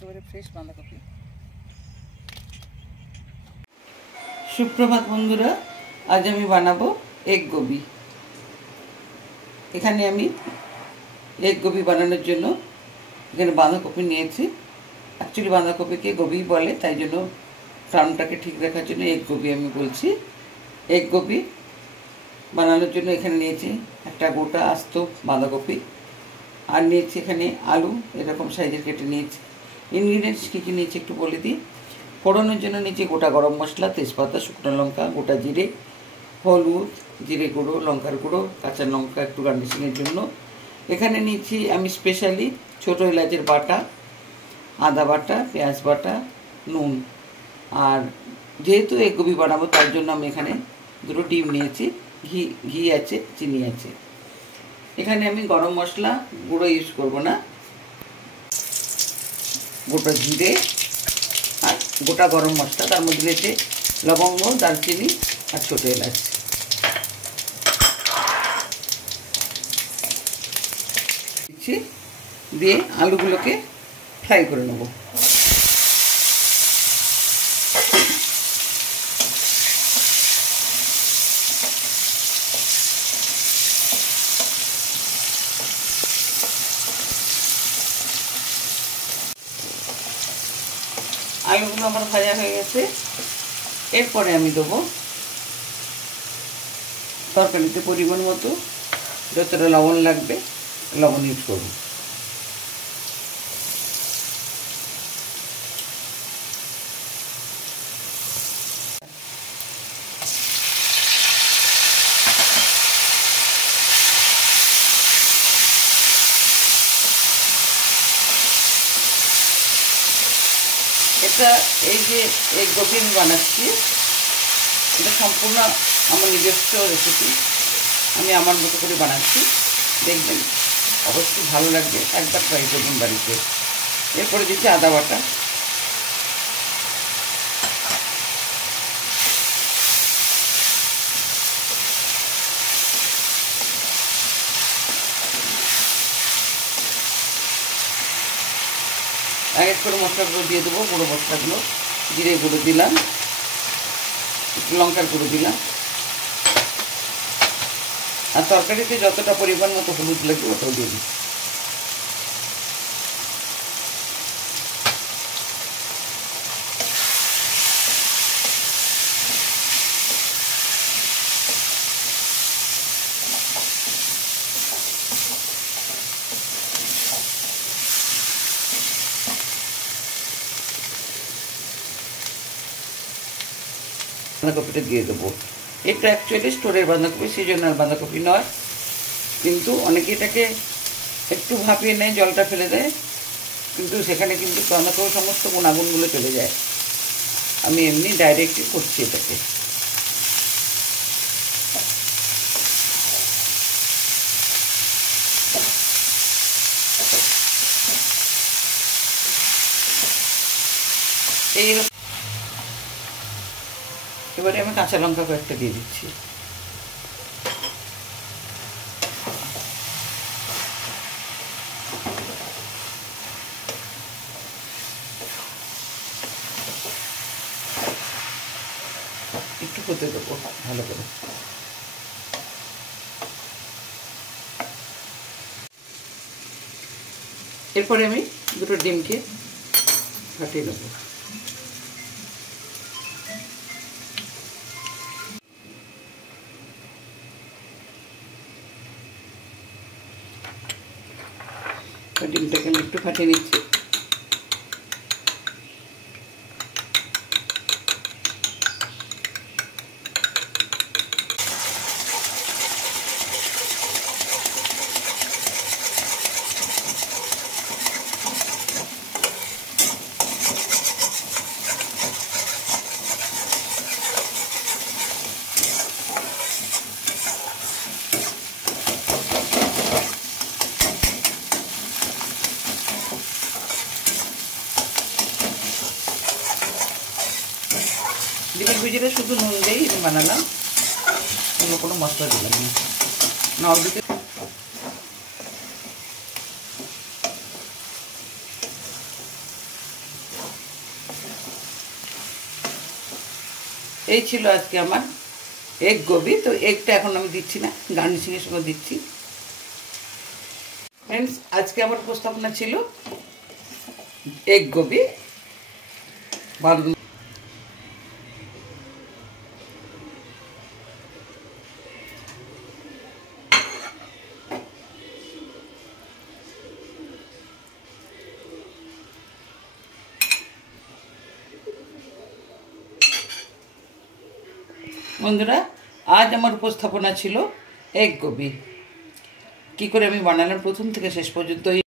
একেবারে ফ্রেশ বাঁধাকপি। সুপ্রভাত বন্ধুরা, আজ আমি বানাবো এগ গোবি। এখানে আমি এগ গোবি বানানোর জন্য এখানে বাঁধাকপি নিয়েছি। অ্যাকচুয়ালি বাঁধাকপিকে গোবি বলে, তাই জন্য টার্মটাকে ঠিক রাখার জন্য এগ গোবি আমি বলছি। এগ গোবি বানানোর জন্য এখানে নিয়েছি একটা গোটা আস্ত বাঁধাকপি, আর নিয়েছি এখানে আলু এরকম সাইজের কেটে নিয়েছি। ইনগ্রিডিয়েন্টস কী কী নিয়েছি একটু বলে দিই। ফোড়নের জন্য নিয়েছি গোটা গরম মশলা, তেজপাতা, শুকনো লঙ্কা, গোটা জিরে, হলুদ, জিরে গুঁড়ো, লঙ্কার গুঁড়ো, কাঁচা লঙ্কা একটু গার্নিশিংয়ের জন্য। এখানে নিয়েছি আমি স্পেশালি ছোটো এলাচের বাটা, আদা বাটা, পেঁয়াজ বাটা, নুন। আর যেহেতু এগ গোবি বানাবো তার জন্য আমি এখানে দুটো ডিম নিয়েছি, ঘি আছে, চিনি আছে। এখানে আমি গরম মশলা গুঁড়ো ইউজ করব না, গোটা জিরে আর গোটা গরম মশলা, তার মধ্যে রয়েছে লবঙ্গ, দারচিনি আর ছোটো এলাচ। দিয়ে আলুগুলোকে ফ্রাই করে নেব। আলুগুলো আমার ভাজা হয়ে গেছে। এরপরে আমি দেবো তরকারিতে পরিমাণ মতো যতটা লবণ লাগবে লবণ ইউজ করব। এটা এই যে এগ গোবি আমি বানাচ্ছি, এটা সম্পূর্ণ আমার নিজস্ব রেসিপি, আমি আমার মতো করে বানাচ্ছি। দেখবেন অবশ্যই ভালো লাগবে, একবার ট্রাই করবেন বাড়িতে। এরপরে দিচ্ছি আদা বাটা, এক এক করে মশলাগুলো দিয়ে দেবো। গুঁড়ো মশলাগুলো, জিরে গুঁড়ো দিলাম, একটু লঙ্কার গুঁড়ো দিলাম, আর তরকারিতে যতটা পরিমাণ মতো হলুদ লাগবে ওটাও দিয়ে দিই। বাঁধাকপিটা দিয়ে দেবো। এটা অ্যাকচুয়ালি স্টোরের বাঁধাকপি, সিজনাল বাঁধাকপি নয়, কিন্তু অনেকে এটাকে একটু ভাপিয়ে নেয়, জলটা ফেলে দেয়, কিন্তু সেখানে কিন্তু বাঁধাকপির সমস্ত গুণাগুণগুলো চলে যায়। আমি এমনি ডাইরেক্টই করছি এটাকে। এই এবারে আমি কাঁচা লঙ্কা কয়েকটা দিয়ে দিচ্ছি। একটু হতে দেবো ভালো করে। এরপরে আমি দুটো ডিমকে ফাটিয়ে নেবো। ডিমটাকে আমি একটু ফাটিয়ে নিচ্ছি। ডিমের ভিজিটা শুধু নুন দিয়েই বানালাম, অন্য কোনো মশলা দিলাম না। নলদিকে এই ছিল আজকে আমার এগ গোবি। তো এগটা এখন আমি দিচ্ছি না, গার্নিশিংয়ের সঙ্গে দিচ্ছি। ফ্রেন্ডস, আজকে আমার উপস্থাপনা ছিল এগ গোবি। বন্ধুরা, আজ আমার উপস্থাপনা ছিল এগ গোবি। কী করে আমি বানালাম প্রথম থেকে শেষ পর্যন্ত